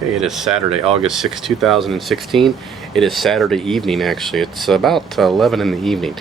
Okay, it is Saturday, August 6, 2016. It is Saturday evening, actually. It's about 11 in the evening.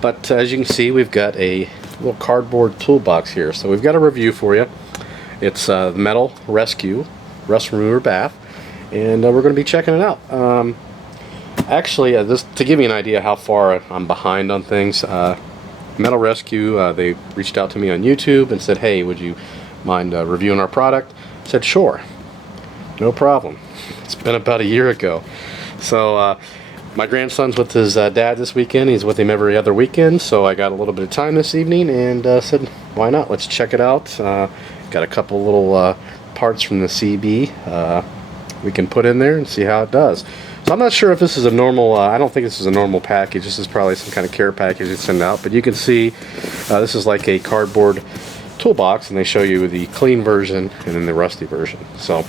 But as you can see, we've got a little cardboard toolbox here. So we've got a review for you. It's Metal Rescue Rust Remover Bath. And we're going to be checking it out. Actually, this to give you an idea how far I'm behind on things, Metal Rescue, they reached out to me on YouTube and said, hey, would you mind reviewing our product? I said, sure. No problem. It's been about a year ago. So my grandson's with his dad this weekend. He's with him every other weekend. So I got a little bit of time this evening and said, why not? Let's check it out. Got a couple little parts from the CB we can put in there and see how it does. So I'm not sure if this is a normal, I don't think this is a normal package. This is probably some kind of care package they send out. But you can see this is like a cardboard toolbox, and they show you the clean version and then the rusty version. So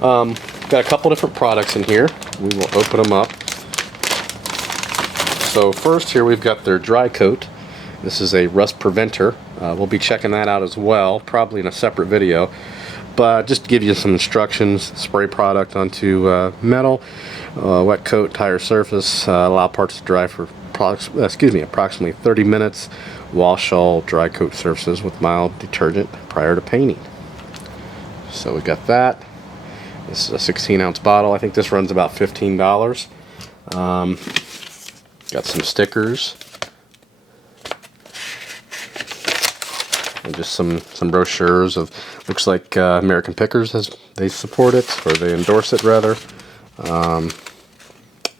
got a couple different products in here. We will open them up. So first here we've got their dry coat. This is a rust preventer. We'll be checking that out as well, probably in a separate video. But just to give you some instructions: spray product onto metal, wet coat tire surface, allow parts to dry for approximately 30 minutes. Wash all dry coat surfaces with mild detergent prior to painting. So we got that. This is a 16-ounce bottle. I think this runs about $15. Got some stickers and just some brochures of, looks like American Pickers they support it, or they endorse it rather, and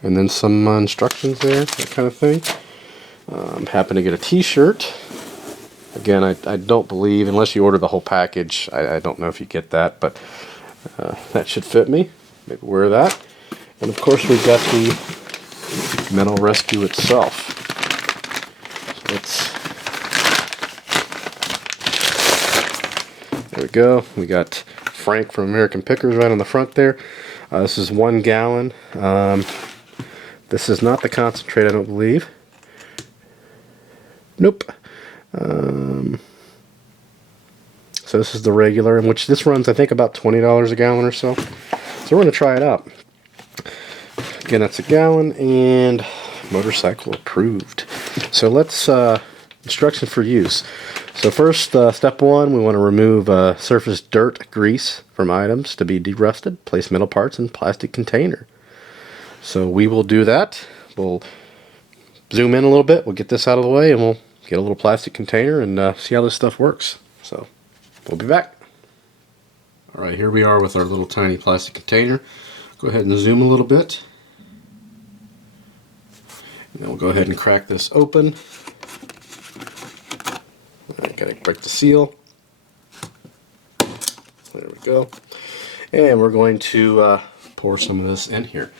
then some instructions there, that kind of thing. Happened to get a t-shirt. Again, I don't believe, unless you order the whole package, I don't know if you get that, but that should fit me. Maybe wear that. And of course we've got the Metal Rescue itself. There we go. We got Frank from American Pickers right on the front there. This is 1 gallon. This is not the concentrate, I don't believe. Nope. So this is the regular, in which this runs, I think, about $20 a gallon or so. So we're going to try it out. Again, that's a gallon, and motorcycle approved. So let's, instruction for use. So first, step 1, we want to remove surface dirt, grease from items to be derusted. Place metal parts in plastic container. So we will do that. We'll zoom in a little bit. We'll get this out of the way, and we'll get a little plastic container and see how this stuff works. So we'll be back. Alright, here we are with our little tiny plastic container. Go ahead and zoom a little bit. And then we'll go ahead and crack this open. Alright, gotta break the seal. There we go. And we're going to pour some of this in here.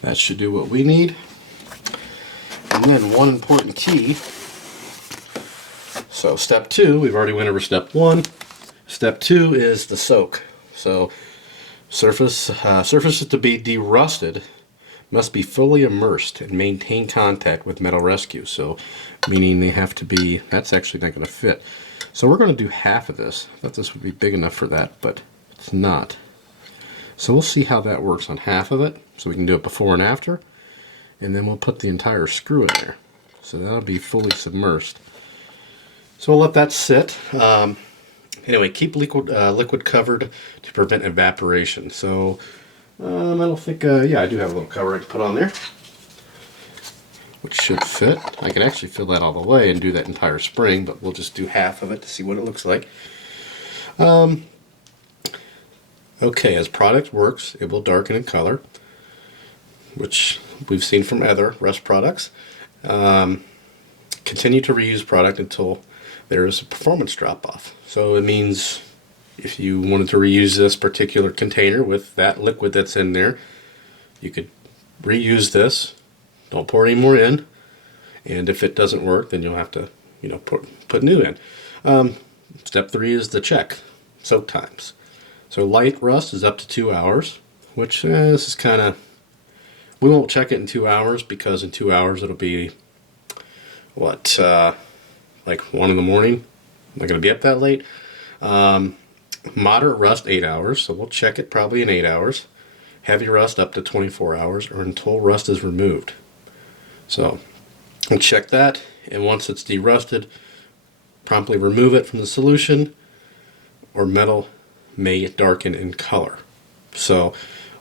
That should do what we need. And then one important key. So step 2, we've already went over step 1. Step 2 is the soak. So surfaces to be derusted must be fully immersed and maintain contact with Metal Rescue. So meaning they have to be, that's actually not going to fit. So we're going to do half of this. I thought this would be big enough for that, but it's not. So we'll see how that works on half of it. So we can do it before and after. And then we'll put the entire screw in there. So that'll be fully submersed. So we'll let that sit. Anyway, keep liquid covered to prevent evaporation. So I don't think, yeah, I do have a little cover I can put on there, which should fit. I can actually fill that all the way and do that entire spring, but we'll just do half of it to see what it looks like. Okay, as product works, it will darken in color, which we've seen from other rust products. Continue to reuse product until there is a performance drop-off. So it means if you wanted to reuse this particular container with that liquid that's in there, you could reuse this. Don't pour any more in. And if it doesn't work, then you'll have to, put new in. Step 3 is the check, soak times. So light rust is up to 2 hours, which this is kind of We won't check it in 2 hours because in 2 hours it'll be, what, like 1 in the morning. I'm not going to be up that late. Moderate rust, 8 hours, so we'll check it probably in 8 hours. Heavy rust up to 24 hours or until rust is removed. So we'll check that, and once it's derusted, promptly remove it from the solution, or metal may darken in color. So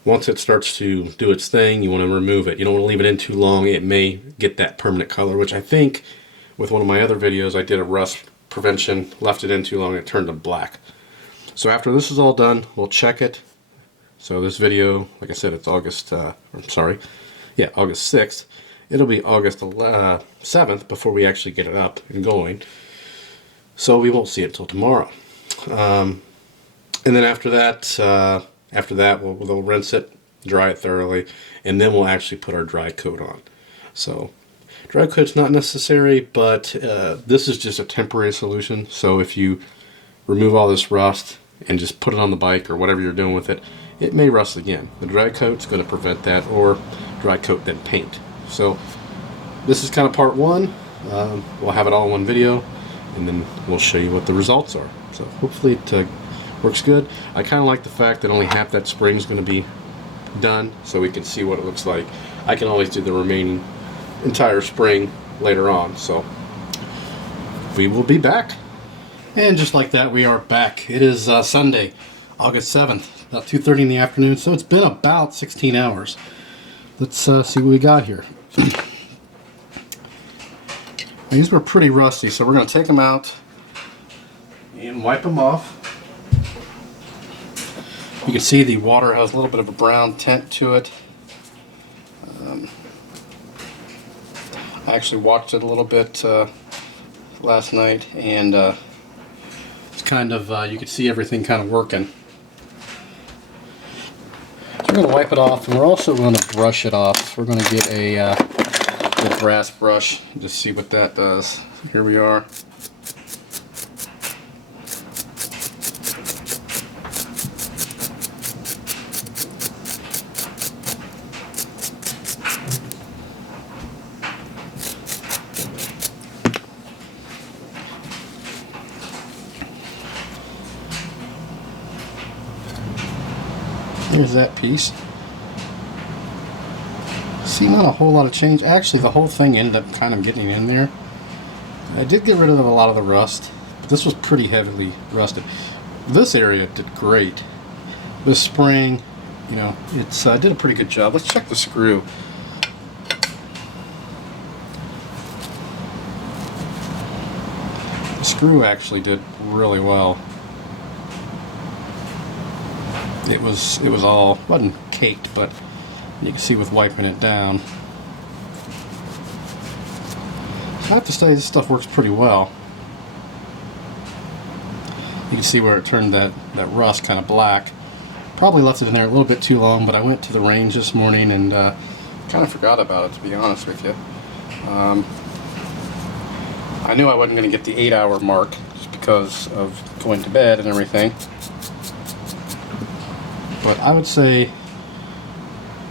once it starts to do its thing, you want to remove it. You don't want to leave it in too long. It may get that permanent color, which I think with one of my other videos I did a rust prevention, left it in too long, and it turned to black. So after this is all done, we'll check it. So this video, like I said, it's August 6th. It'll be August 7th before we actually get it up and going. So we won't see it till tomorrow. And then after that, we'll rinse it, dry it thoroughly, and then we'll actually put our dry coat on. So dry coat's not necessary, but this is just a temporary solution. So if you remove all this rust and just put it on the bike or whatever you're doing with it, it may rust again. The dry coat's going to prevent that, or dry coat then paint. So this is kind of part one. We'll have it all in one video, and then we'll show you what the results are. So hopefully it works good. I kind of like the fact that only half that spring is going to be done, so we can see what it looks like. I can always do the remaining entire spring later on. So we will be back. And just like that, we are back. It is Sunday, August 7th, about 2:30 in the afternoon, so it's been about 16 hours. Let's see what we got here. These were pretty rusty, so we're going to take them out and wipe them off. You can see the water has a little bit of a brown tint to it. I actually watched it a little bit last night, and it's kind of, you can see everything kind of working. So we're going to wipe it off, and we're also going to brush it off. We're going to get a brass brush and just see what that does. So here we are. Here's that piece. See, not a whole lot of change. Actually, the whole thing ended up kind of getting in there. I did get rid of a lot of the rust, but this was pretty heavily rusted. This area did great. This spring, you know, it's did a pretty good job. Let's check the screw. The screw actually did really well. It was all, wasn't caked, but you can see with wiping it down. I have to say this stuff works pretty well. You can see where it turned that rust kind of black. Probably left it in there a little bit too long, but I went to the range this morning and kind of forgot about it, to be honest with you. I knew I wasn't going to get the 8-hour mark just because of going to bed and everything. But I would say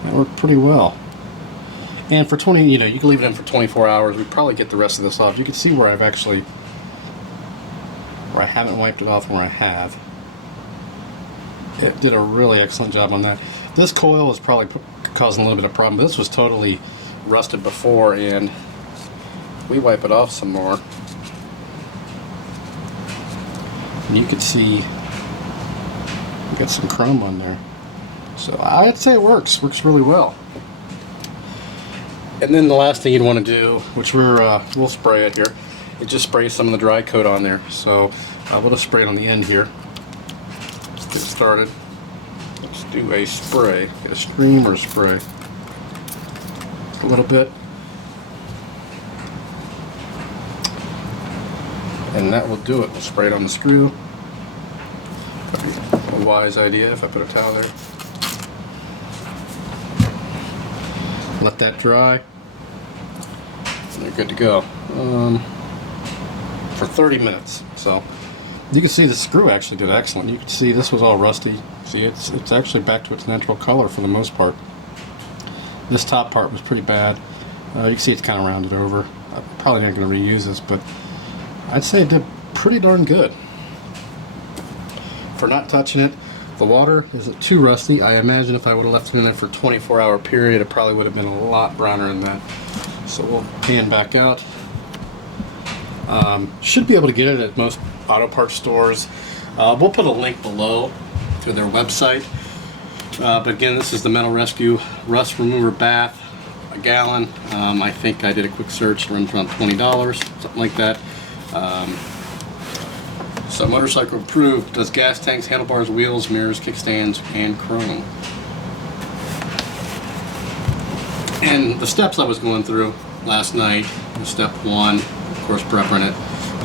it worked pretty well. And for 20, you know, you can leave it in for 24 hours. We'd probably get the rest of this off. You can see where I haven't wiped it off and where I have. It did a really excellent job on that. This coil is probably causing a little bit of problem. This was totally rusted before, and we wipe it off some more. And you can see we got some chrome on there. So I'd say it works really well. And then the last thing you'd want to do, which we'll spray it here, is just spray some of the dry coat on there. So we'll just spray it on the end here. Let's get started. Let's do a spray. Get a stream or spray. A little bit. And that will do it. We'll spray it on the screw. A wise idea if I put a towel there. Let that dry. And they're good to go. For 30 minutes. So you can see the screw actually did excellent. You can see this was all rusty. See, it's actually back to its natural color for the most part. This top part was pretty bad. You can see it's kind of rounded over. I'm probably not going to reuse this, but I'd say it did pretty darn good for not touching it. The water is too rusty. I imagine if I would have left it in there for a 24-hour period, it probably would have been a lot browner than that. So we'll pan back out. Should be able to get it at most auto parts stores. We'll put a link below to their website. But again, this is the Metal Rescue Rust Remover Bath, a gallon. I think I did a quick search, it runs around $20, something like that. So motorcycle approved, does gas tanks, handlebars, wheels, mirrors, kickstands, and chrome. And the steps I was going through last night was step 1, of course prepping it.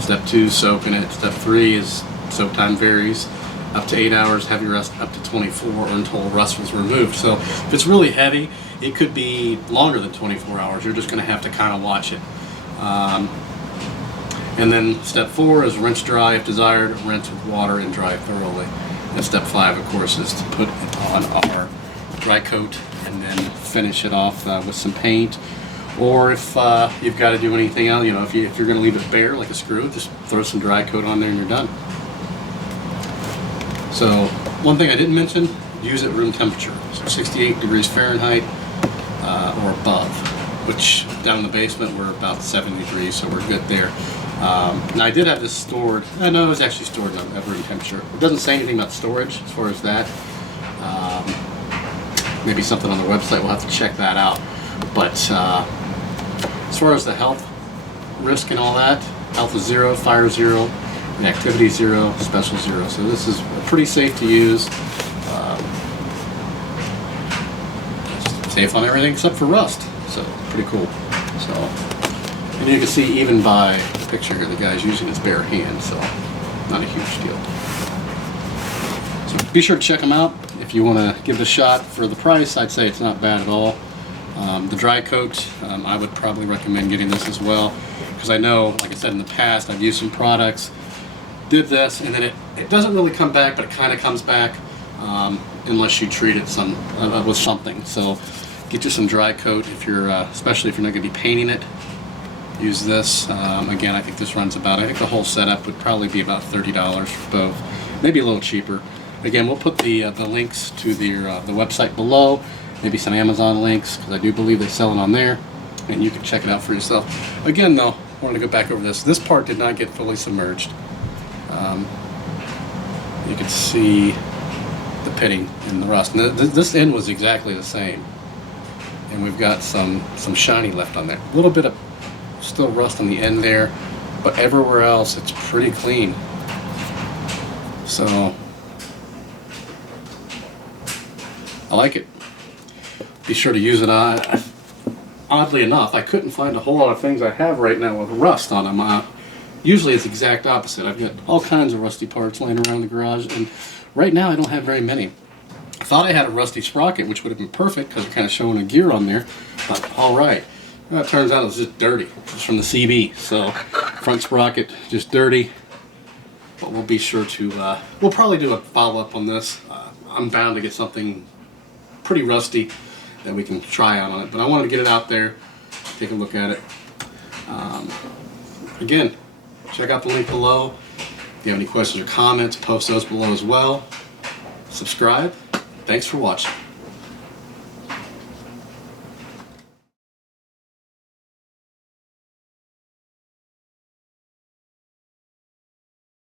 Step 2, soaking it. Step 3 is soak time varies. Up to 8 hours, heavy rust up to 24 or until rust was removed. So if it's really heavy, it could be longer than 24 hours. You're just going to have to kind of watch it. And then step 4 is rinse dry if desired, rinse with water and dry thoroughly. And step 5, of course, is to put on our dry coat and then finish it off with some paint. Or if you've got to do anything else, you know, if you're going to leave it bare like a screw, just throw some dry coat on there and you're done. So one thing I didn't mention, use it at room temperature. So 68 degrees Fahrenheit or above, which down in the basement we're about 70 degrees, so we're good there. Now I did have this stored, no, it was actually stored at room temperature. It doesn't say anything about storage as far as that. Maybe something on the website, we'll have to check that out. But as far as the health risk and all that, health is 0, fire 0, reactivity 0, special 0. So this is pretty safe to use. Safe on everything except for rust. So pretty cool. So, and you can see even by the picture here, the guy's using his bare hand, so not a huge deal. So be sure to check them out. If you want to give it a shot for the price, I'd say it's not bad at all. The dry coat, I would probably recommend getting this as well, because I know, like I said in the past, I've used some products, did this, and then it doesn't really come back, but it kind of comes back unless you treat it with something. So get you some dry coat if you're, especially if you're not going to be painting it. Use this. Again, I think this runs about, I think the whole setup would probably be about $30 for both, maybe a little cheaper. Again, we'll put the links to the website below, maybe some Amazon links, because I do believe they sell it on there, and you can check it out for yourself. Again, though, I want to go back over this. This part did not get fully submerged. You can see the pitting and the rust. And this end was exactly the same, and we've got some shiny left on there. A little bit of still rust on the end there, but everywhere else it's pretty clean. So I like it. Be sure to use it on. Oddly enough, I couldn't find a whole lot of things I have right now with rust on them. Usually it's the exact opposite. I've got all kinds of rusty parts laying around the garage, and right now I don't have very many. I thought I had a rusty sprocket, which would have been perfect because it's kind of showing a gear on there. But all right. Well, it turns out it was just dirty. It's from the CB. So front sprocket, just dirty. But we'll be sure to, we'll probably do a follow-up on this. I'm bound to get something pretty rusty that we can try out on it. But I wanted to get it out there, take a look at it. Again, check out the link below. If you have any questions or comments, post those below as well. Subscribe. Thanks for watching.